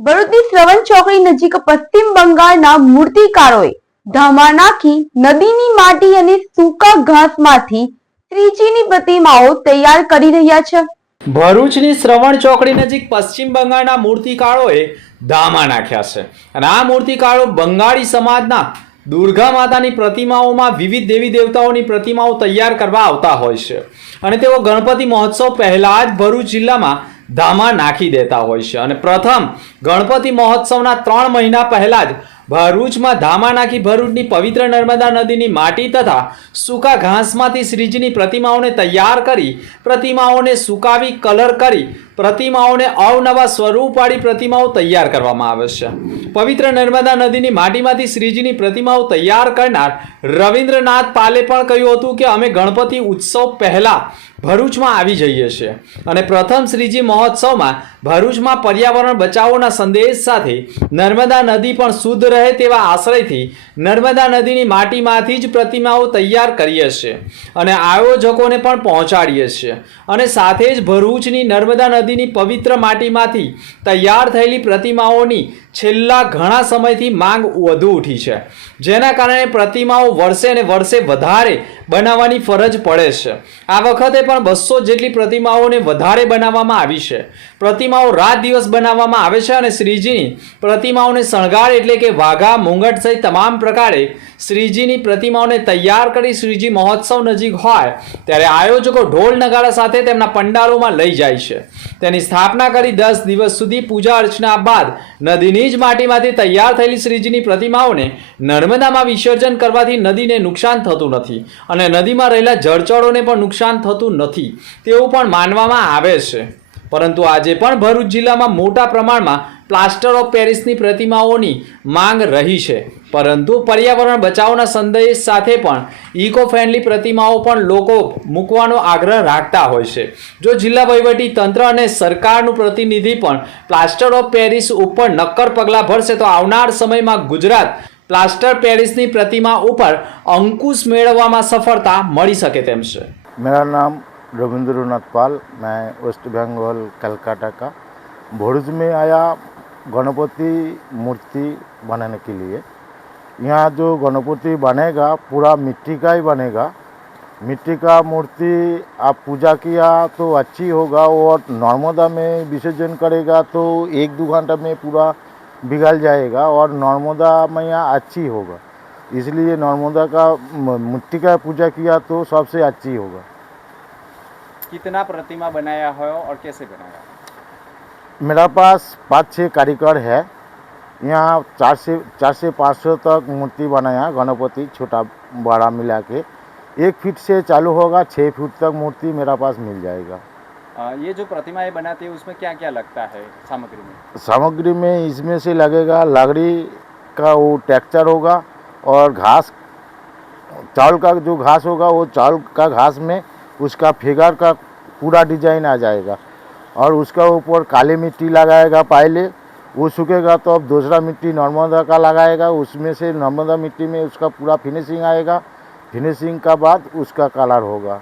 ભરૂચની શ્રવણ ચોકડી નજીક પશ્ચિમ બંગાળના મૂર્તિકારોએ ધામા નાખી નદીની માટી અને સૂકા ઘાસમાંથી શ્રીજીની પ્રતિમાઓ તૈયાર કરી રહ્યા છે. ભરૂચની શ્રવણ ચોકડી નજીક પશ્ચિમ બંગાળના મૂર્તિકારોએ ધામા નાખ્યા છે અને આ મૂર્તિકારો બંગાળી સમાજના દુર્ગા માતાની પ્રતિમાઓમાં વિવિધ દેવી દેવતાઓની પ્રતિમાઓ તૈયાર કરવા આવતા હોય છે. અને તેઓ ગણપતિ મહોત્સવ પહેલા જ ભરૂચ જિલ્લામાં ધામા નાખી દેતા હોય છે. અને પ્રથમ ગણપતિ મહોત્સવના ત્રણ મહિના પહેલા જ ભરૂચમાં ધામા નાખી ભરૂચની પવિત્ર નર્મદા નદીની માટી તથા સૂકા ઘાસમાંથી શ્રીજીની પ્રતિમાઓને તૈયાર કરી, પ્રતિમાઓને સુકાવી, કલર કરી, પ્રતિમાઓને અવનવા સ્વરૂપવાળી પ્રતિમાઓ તૈયાર કરવામાં આવે છે. પવિત્ર નર્મદા નદીની માટીમાંથી શ્રીજીની પ્રતિમાઓ તૈયાર કરનાર રવિન્દ્રનાથ પાલે પણ કહ્યું હતું કે અમે ગણપતિ ઉત્સવ પહેલાં ભરૂચમાં આવી જઈએ છીએ અને પ્રથમ શ્રીજી મહોત્સવમાં ભરૂચમાં પર્યાવરણ બચાવોના સંદેશ સાથે નર્મદા નદી પણ શુદ્ધ રહે તેવા આશ્રયથી નર્મદા નદીની માટીમાંથી જ પ્રતિમાઓ તૈયાર કરીએ છીએ અને આયોજકોને પણ પહોંચાડીએ છીએ. અને સાથે જ ભરૂચની નર્મદા નદીની પવિત્ર માટીમાંથી તૈયાર થયેલી પ્રતિમાઓની છેલ્લા ઘણા સમયથી માંગ વધુ ઉઠી છે. જેના કારણે પ્રતિમાઓ વર્ષે ને વર્ષે વધારે બનાવવાની ફરજ પડે છે. આ વખતે પણ બસો જેટલી પ્રતિમાઓને વધારે બનાવવામાં આવી છે. પ્રતિમાઓ રાત દિવસ બનાવવામાં આવે છે અને શ્રીજીની પ્રતિમાઓને શણગાર એટલે કે વાઘા, મુંગટ સહિત તમામ પ્રકારે શ્રીજીની પ્રતિમાઓને તૈયાર કરી શ્રીજી મહોત્સવ નજીક હોય, ત્યારે આયોજકો ઢોલ નગારા સાથે તેમના પંડાલોમાં લઈ જાય છે. તેની સ્થાપના કરી દસ દિવસ સુધી પૂજા અર્ચના બાદ નદીની જ માટીમાંથી તૈયાર થયેલી શ્રીજીની પ્રતિમાઓને નર્મદામાં વિસર્જન કરવાથી નદીને નુકસાન થતું નથી અને નદીમાં રહેલા જળચરોને પણ નુકસાન થતું નથી, તેવું પણ માનવામાં આવે છે. પરંતુ આજે પણ ભરૂચ જિલ્લામાં મોટા પ્રમાણમાં પ્લાસ્ટર ઓફ પેરિસની પ્રતિમાઓની માંગ રહી છે પરંતુ પર્યાવરણ બચાવના સંદેશ સાથે પણ ઇકો ફ્રેન્ડલી પ્રતિમાઓ પણ લોકો મૂકવાનો આગ્રહ રાખતા હોય છે જો જિલ્લા વહીવટી તંત્ર અને સરકારનું પ્રતિનિધિ પણ પ્લાસ્ટર ઓફ પેરિસ ઉપર નક્કર પગલાં ભરશે તો આવનાર સમયમાં ગુજરાત પ્લાસ્ટર પેરિસની પ્રતિમા ઉપર અંકુશ મેળવવામાં સફળતા મળી શકે તેમ છે मेरा नाम रविंद्रनाथ पाल मैं वेस्ट बंगाल कलकत्ता का भरूच में आया गणपति मूर्ति बनाने के लिए। यहाँ जो गणपति बनेगा, पूरा मिट्टी का ही बनेगा। मिट्टी का मूर्ति आप पूजा किया तो अच्छी होगा और नर्मदा में विसर्जन करेगा तो एक दो घंटा में पूरा बिगल जाएगा और नर्मदा मैया अच्छी होगा। इसलिए नर्मदा का मिट्टी का पूजा किया तो सबसे अच्छी होगा। कितना प्रतिमा बनाया है और कैसे बनाया मेरा पास पाँच छः कारीगर है। यहाँ चार से चार से पाँच सौ तक मूर्ति बनाया गणपति छोटा बड़ा मिला के। एक फीट से चालू होगा छः फीट तक मूर्ति मेरा पास मिल जाएगा। अ, ये जो प्रतिमाएँ बनाते हैं उसमें क्या क्या लगता है सामग्री में? सामग्री में इसमें से लगेगा लकड़ी का वो टेक्चर होगा और घास चावल का जो घास होगा वो चावल का घास में उसका फिगर का पूरा डिज़ाइन आ जाएगा। और उसका ऊपर काली मिट्टी लगाएगा पहले वो सूखेगा तो अब दूसरा मिट्टी नर्मदा का लगाएगा। उसमें से नर्मदा मिट्टी में उसका पूरा फिनिशिंग आएगा। फिनिशिंग का बाद उसका कलर होगा।